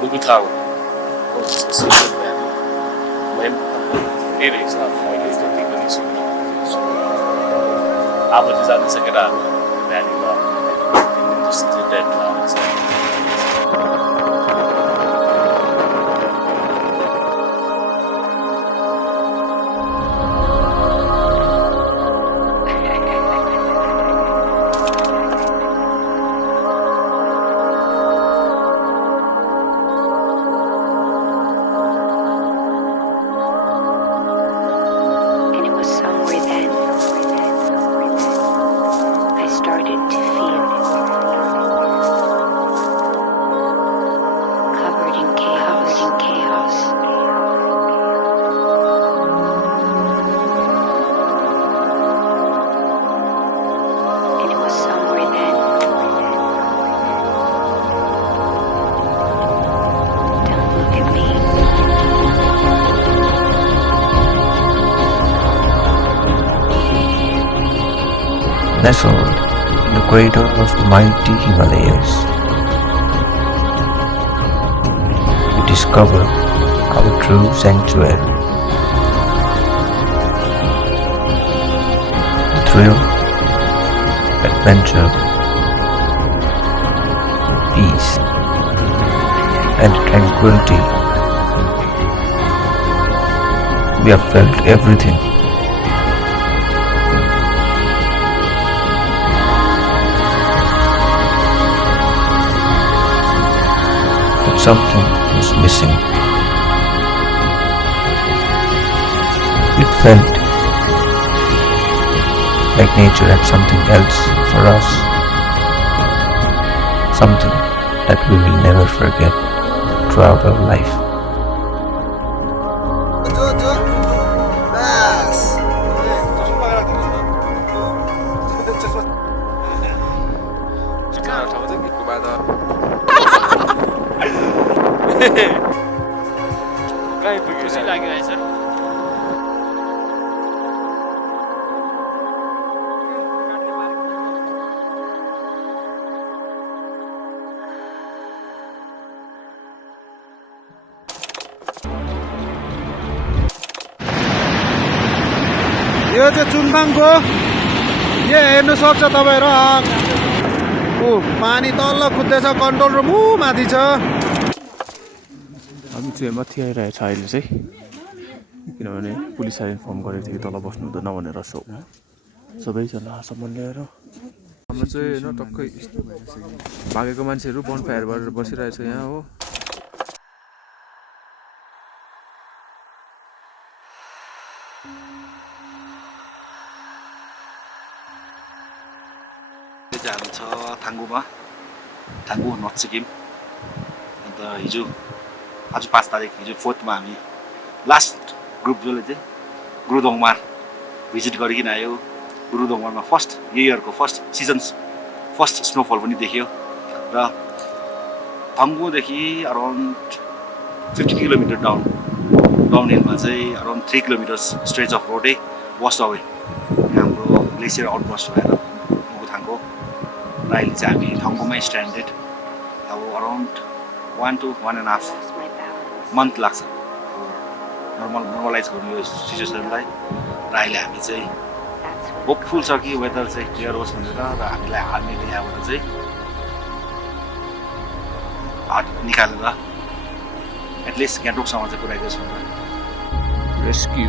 Muguthang. It is not for you to think of this. I was just on the second half. Just the dead flowers. Nestled in the crater of the mighty Himalayas, we discover our true sanctuary. The thrill, adventure, peace, and tranquility. We have felt everything. Something was missing. It felt like nature had something else for us, something that we will never forget throughout our life. कहीँ पुग्यो खुसी लागिरहेछ यो चाहिँ चुन्थाङको यो हेर्नु सक्छ तपाईहरु पानी तल्लो खुद्दैछ कन्ट्रोल रुम माथि छ हामी चाहिँ माथि आइरहेछ अहिले चाहिँ किनभने पुलिसले इन्फर्म गरेको थियो कि तल बस्नु हुँदैन भनेर सबैजना सामान ल्याएर हाम्रो चाहिँ हैन टक्कै भागेको मान्छेहरु बनफायर गरेर बसिरहेछ यहाँ हो हामी छ थाङ्गुमा थाङ्गु नर्थ सिक्किम अन्त हिजो आज 5 तारिक हिजो 4th मा हामी लास्ट ग्रुप जसले चाहिँ गुरुदोङमार भिजिट गरिकिन आयो गुरुदोङमारमा फर्स्ट इयरको फर्स्ट सिजन्स फर्स्ट स्नोफल पनि देखियो र थाङ्गुदेखि अराउन्ड 50 किलोमिटर डाउन हिलमा चाहिँ अराउन्ड 3 किलोमिटर्स स्ट्रेच अफ रोडै वस्ट अवे हाम्रो ग्लेसियर आउटबर्स्ट भएर मुगुथाङको र अहिले चाहिँ हामी थाङ्गुमै स्ट्यान्डेड अब अराउन्ड 1 to 1.5 मन्थ लाग्छ नर्मलाइज गर्नु यो सिचुएसनलाई र अहिले हामी चाहिँ होपफुल छ कि वेदर चाहिँ क्लियर होस् भनेर र हामीलाई आर्मीले यहाँबाट चाहिँ हाट निकालेर एटलिस्ट गान्तोकसम्म चाहिँ पुऱ्याइदियोस् भनेर रेस्क्यु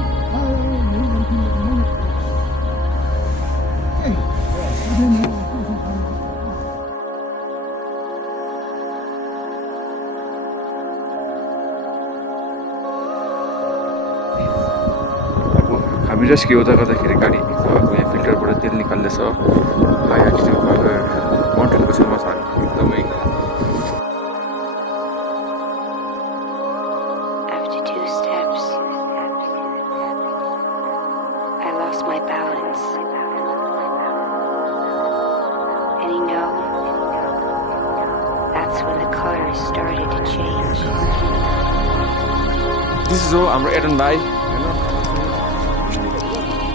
हामी रेस्क्यु हुँदा गर्दाखेरि गाडी यहाँ फिल्टरबाट तेल निकाल्दैछ हाई एल्टिट्युडमा गएर माउन्टेनको छेउमा छ एकदमै After 2 steps, I lost my balance. And you know, that's when the colors started to change. This is all हाम्रो एडन भाइ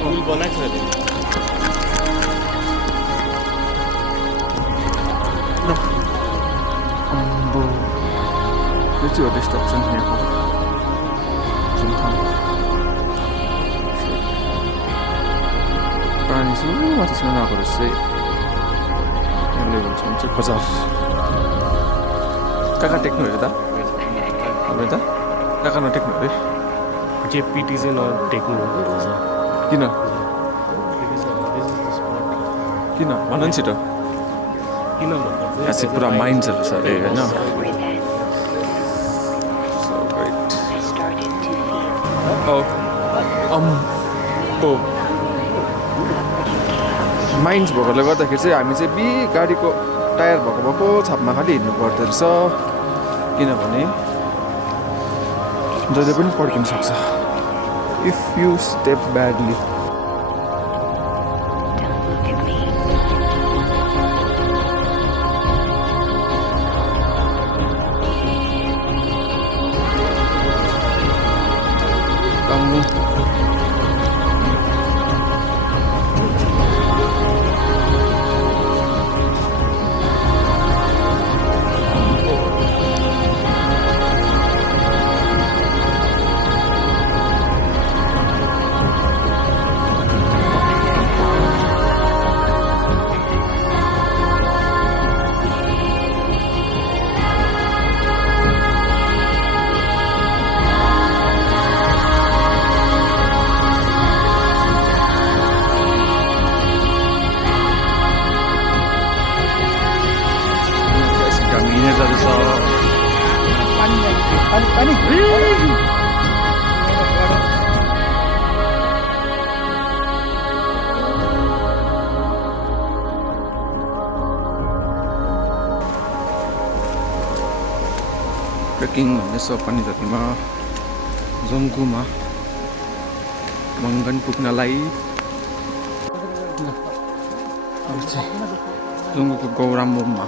पुल बनाएको छ चाहिँ हो डिस्ट्रक्सन यहाँको जुमथाङ पानी चाहिँ माथिसम्म आएको रहेछ यो लेभलसम्म चाहिँ बजार कहाँ टेक्नु अरे त तपाईँ त कहाँ नटेक्नु अरे जेपिटी चाहिँ नटेक्नु किन किन भन नि छिटो किन यहाँ चाहिँ पुरा माइन्सहरू छ अरे होइन I started to feel mines भएकोले गर्दाखेरि चाहिँ हामी चाहिँ गाडीको टायर भएको छापमा खालि हिँड्नु पर्दो रहेछ किनभने जहिले पनि पड्किन सक्छ if you step badly don't look at me. Thangu. Trekking भन्दैछ पानी झरीमा जङ्गुमा मङ्गन पुग्नलाई अब चाहिँ जङ्गुको गौराम्बोमा